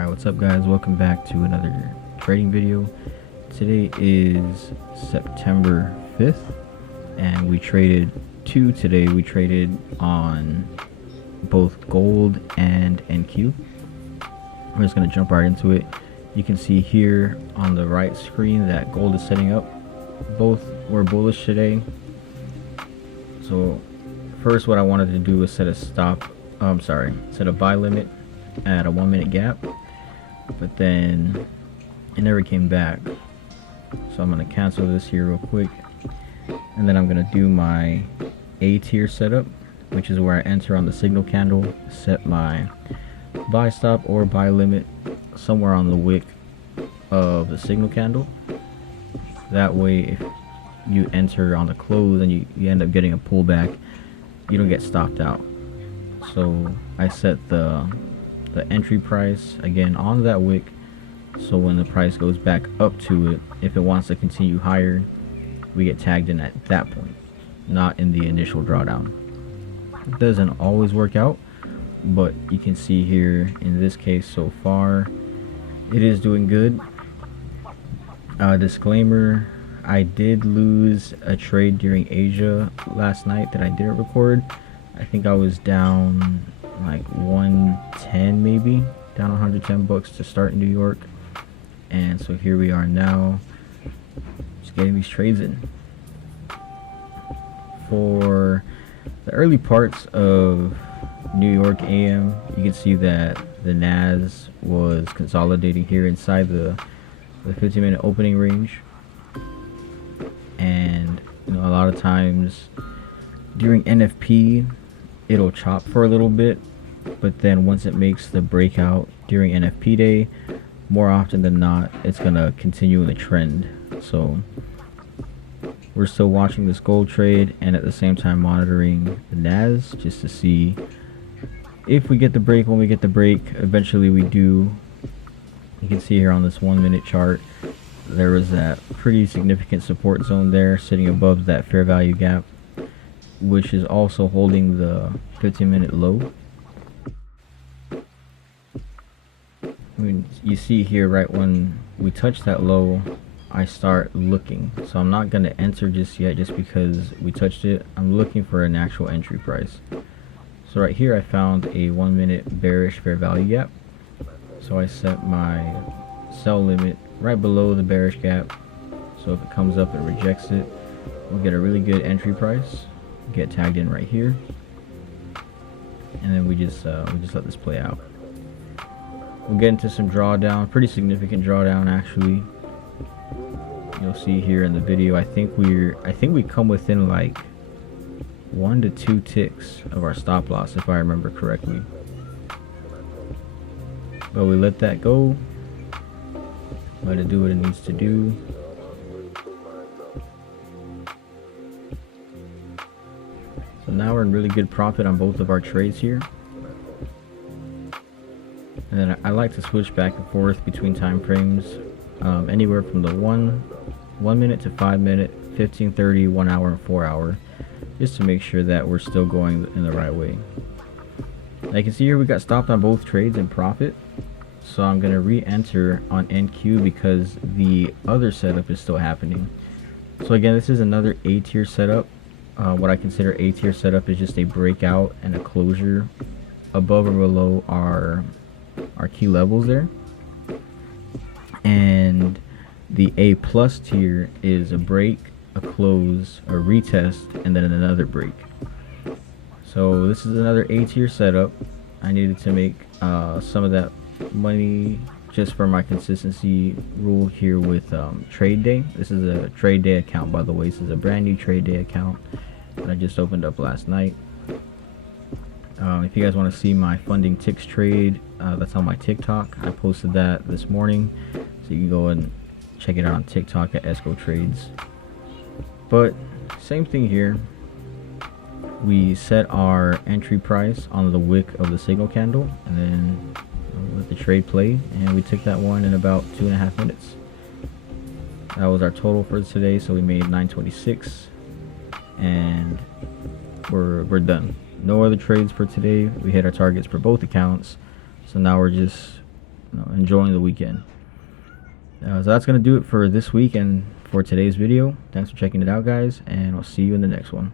Alright, what's up guys? Welcome back to another trading video. Today is September 5th and we traded today. We traded on both gold and NQ. I'm just going to jump right into it. You can see here on the right screen that gold is setting up. Both were bullish today. So first what I wanted to do was set a buy limit at a 1 minute gap, but then it never came back. So I'm going to cancel this here real quick, and then I'm going to do my A tier setup, which is where I enter on the signal candle, set my buy stop or buy limit somewhere on the wick of the signal candle. That way if you enter on the close and you end up getting a pullback, you don't get stopped out. So I set the entry price again on that wick, so when the price goes back up to it, if it wants to continue higher, we get tagged in at that point, not in the initial drawdown. It doesn't always work out, but you can see here in this case so far it is doing good. Disclaimer, I did lose a trade during Asia last night that I didn't record. I think I was down like 110, maybe down 110 bucks to start in New York, and so here we are now just getting these trades in. For the early parts of New York AM, you can see that the NAS was consolidating here inside the 15-minute opening range, and you know, a lot of times during NFP it'll chop for a little bit, but then once it makes the breakout during NFP day, more often than not it's gonna continue in the trend. So we're still watching this gold trade and at the same time monitoring the NAS just to see if we get the break. When we get the break, eventually we do. You can see here on this 1 minute chart there was that pretty significant support zone there sitting above that fair value gap, which is also holding the 15-minute low. I mean, you see here right when we touch that low, I start looking. So I'm not going to enter just yet just because we touched it. I'm looking for an actual entry price. So right here I found a 1 minute bearish fair value gap. So I set my sell limit right below the bearish gap. So if it comes up and rejects it, we'll get a really good entry price, get tagged in right here, and then we just let this play out. We'll get into some drawdown, pretty significant drawdown actually. You'll see here in the video, I think we come within like 1 to 2 ticks of our stop loss if I remember correctly, but we let that go, let it do what it needs to do. So now we're in really good profit on both of our trades here. And then I like to switch back and forth between time frames, anywhere from the 1 minute to 5 minute, 15, 30, 1 hour, and 4 hour, just to make sure that we're still going in the right way. Now you can see here we got stopped on both trades in profit, so I'm going to re-enter on NQ because the other setup is still happening. So again, this is another A tier setup. What I consider A tier setup is just a breakout and a closure above or below our key levels there, and the A plus tier is a break, a close, a retest, and then another break. So this is another A tier setup. I needed to make some of that money just for my consistency rule here with TradeDay. This is a TradeDay account, by the way. This is a brand new TradeDay account that I just opened up last night. If you guys want to see my funding ticks trade, that's on my TikTok. I posted that this morning, so you can go and check it out on TikTok at Esco Trades. But same thing here. We set our entry price on the wick of the signal candle, and then let the trade play, and we took that one in about 2.5 minutes. That was our total for today, so we made 926, and we're done. No other trades for today. We hit our targets for both accounts, so now we're just enjoying the weekend. So that's going to do it for this week and for today's video. Thanks for checking it out, guys, and I'll see you in the next one.